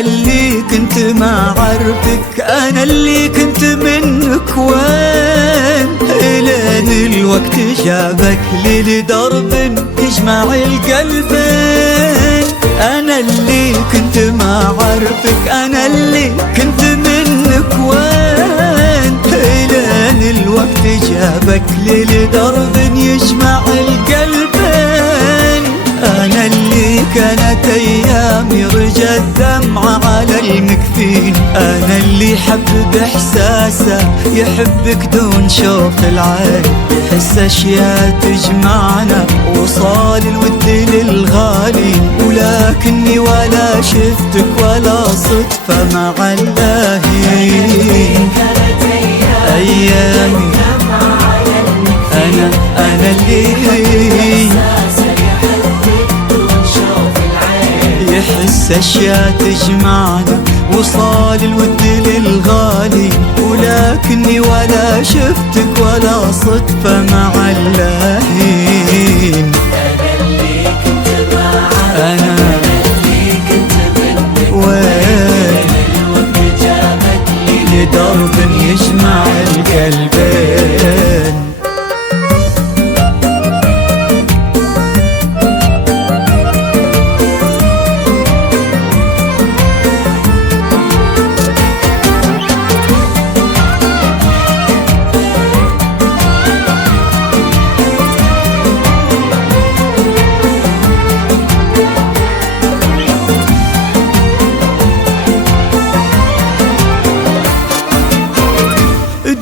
اللي كنت ما عرفك، أنا اللي كنت منك وين، إلين الوقت جابك لي لدرب يجمع القلبين. أنا اللي كنت ما عرفك، أنا اللي كنت منك وين، إلين الوقت جابك لي لدرب يجمع القلبين. أنا اللي كانت أيامي رجت دمعة على المكفين، أنا اللي حب بإحساسه يحبك دون شوق العين، يحس أشياء تجمعنا وصال الود للغالي، ولكني ولا شفتك ولا صدفة مع اللاهين. أيامي أنا اللي يحس أشياء تجمعنا وصال الود للغالي، ولكني ولا شفتك ولا صدفة مع اللاهين. أنا اللي كنت منك وين، لدرب يجمع القلبين.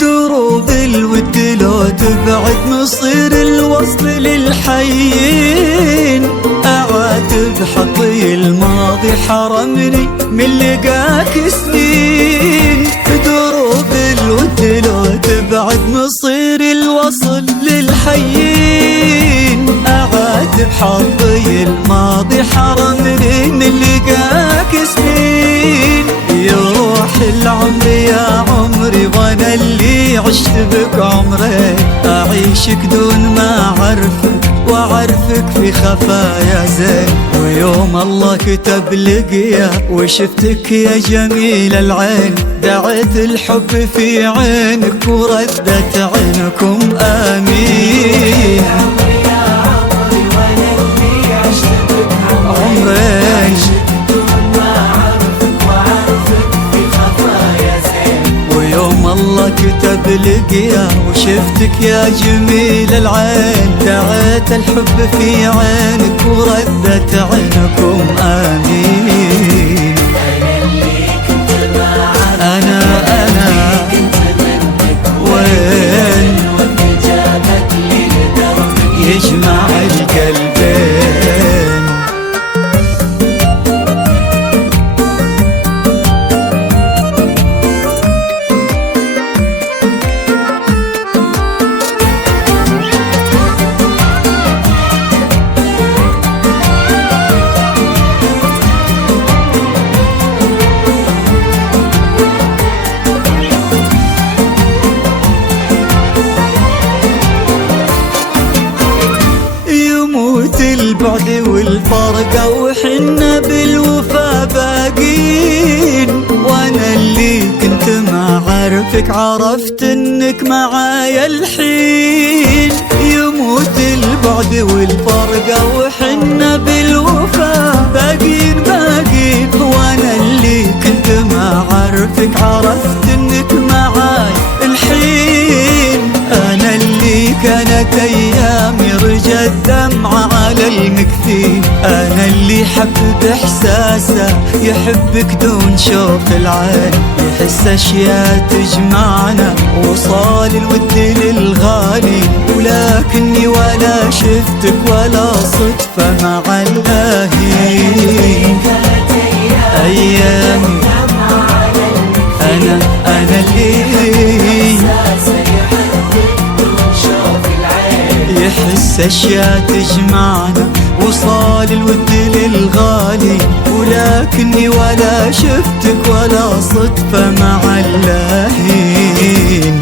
دروب الود لو تبعد مصير الوصل للحيين، أعاتب حطي الماضي حرمني من لقاك سنين. دروب الود لو تبعد مصير الوصل للحيين، أعاتب حطي الماضي حرمني من لقاك سنين. يروح العمر يا عمري وانا اللي عشت بك عمري، اعيشك دون ما اعرفك واعرفك في خفايا زين. ويوم الله كتب لقيا وشفتك يا جميل العين، دعيت الحب في عينك وردت عينكم امين. الله كتب لقيا وشفتك يا جميل العين، دعيت الحب في عينك وردت عينكم آمين. أنا وين يجمع القلبين. البعد والفرقة وحنا بالوفا باقين، وانا اللي كنت ما عارفك عرفت انك معايا الحين. يموت البعد والفرقة وحنا بالوفا باقين، وانا اللي كنت ما عارفك عرفت انك معايا الحين. انا اللي كانت ايامي رجت دمعة على المكفين، انا اللي حب باحساسه يحبك دون شوق العين، يحس اشياء تجمعنا وصال الود للغالي، ولكني ولا شفتك ولا صدفة مع اللاهين. ايامي انا اللي يحس اشياء تجمعنا وصال الود للغالي، ولكني ولا شفتك ولا صدفة مع اللاهين.